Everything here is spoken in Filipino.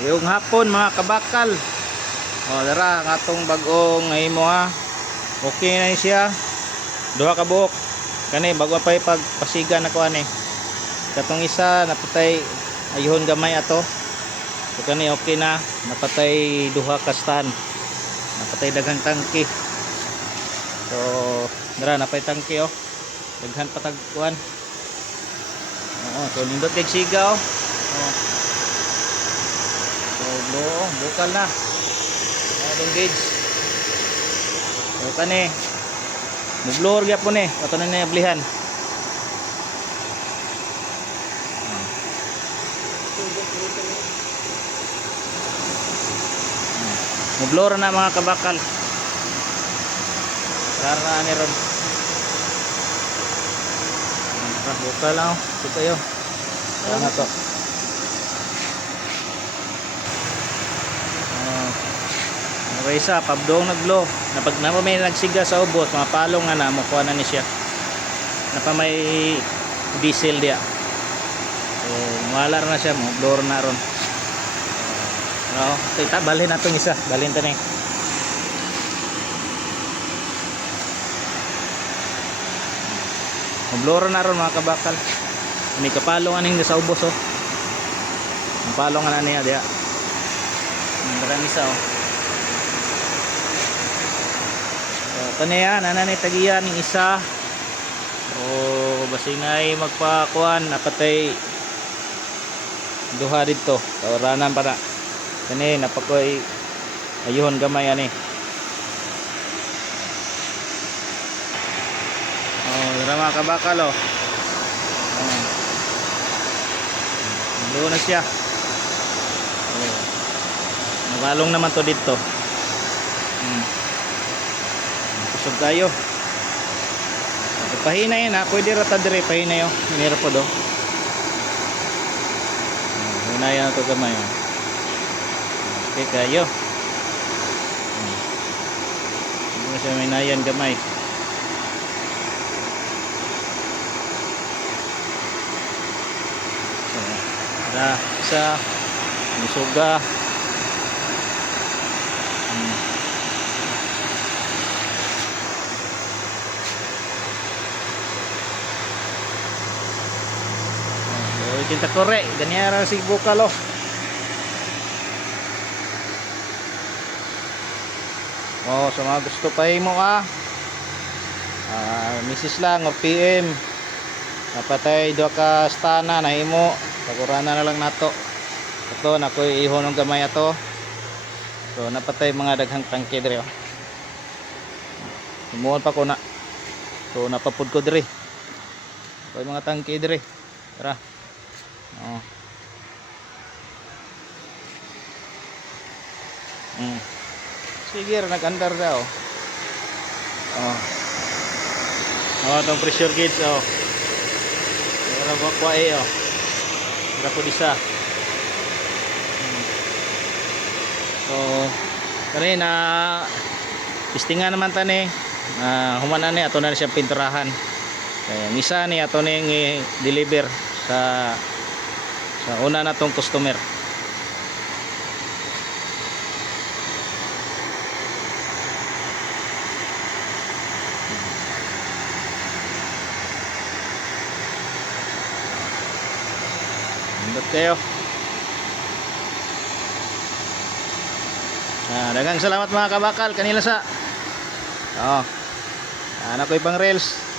Yung hapon mga kabakal. Dara ang atong bagong himo ha. Okay na siya. Duha ka buok. Kani bago pa pagpasiga na ko ani. Katong isa napatay ayhon gamay ato. So kani okay na, napatay duha ka stand. Napatay daghang tangke. So dara napay tangke oh. Daghan patag kuan. So nindot kay siga oh. So bukal na. Atong gauge. So kani mublor gyapon eh, ato na niablihan. Mublor na mga kabakal. Rara ni ron. Bukal lang oh. Ito tayo. Ano to? Isa pabdong naglo napag na may nagsiga sa ubos mapalong nga na makuha na ni siya napa may diesel dia so wala na siya mo blor na ron no kita balhin natong isa balhin tani blor na ron mga kabakal may kapalong aning sa ubos oh mapalong na niya dia marami isa oh. Kaniya nanay tagiyan ng isa o basing ay magpakuan napatay duha dito tawaran para kani napakoy ayun gamay ani drama kabakal oh doon na siya magalong naman to dito kusog tayo pahinay na pwede rata dire pahinay oh minira po do hinay na to gamay oh okay kayo hindi siya minayan gamay sa musuga kita korek ganyan si bukal oh. So mga gusto pa mo ka misis lang o PM napatay do ka stana na imo pagurana na lang nato ito na ko ihon ng gamay ato so napatay mga daghang tangke dire oh. Imuon pa ko na so napapud ko dire so mga tangke dire tara sige nag-andar daw itong pressure gauge para makuha para po isa so kanina pistingan naman tani humanan ni ato na siya pinturahan kaya misa ni ato na yung deliver sa una na tong customer indot kayo daghang salamat mga kabakal kanila sa anak ko ibang rails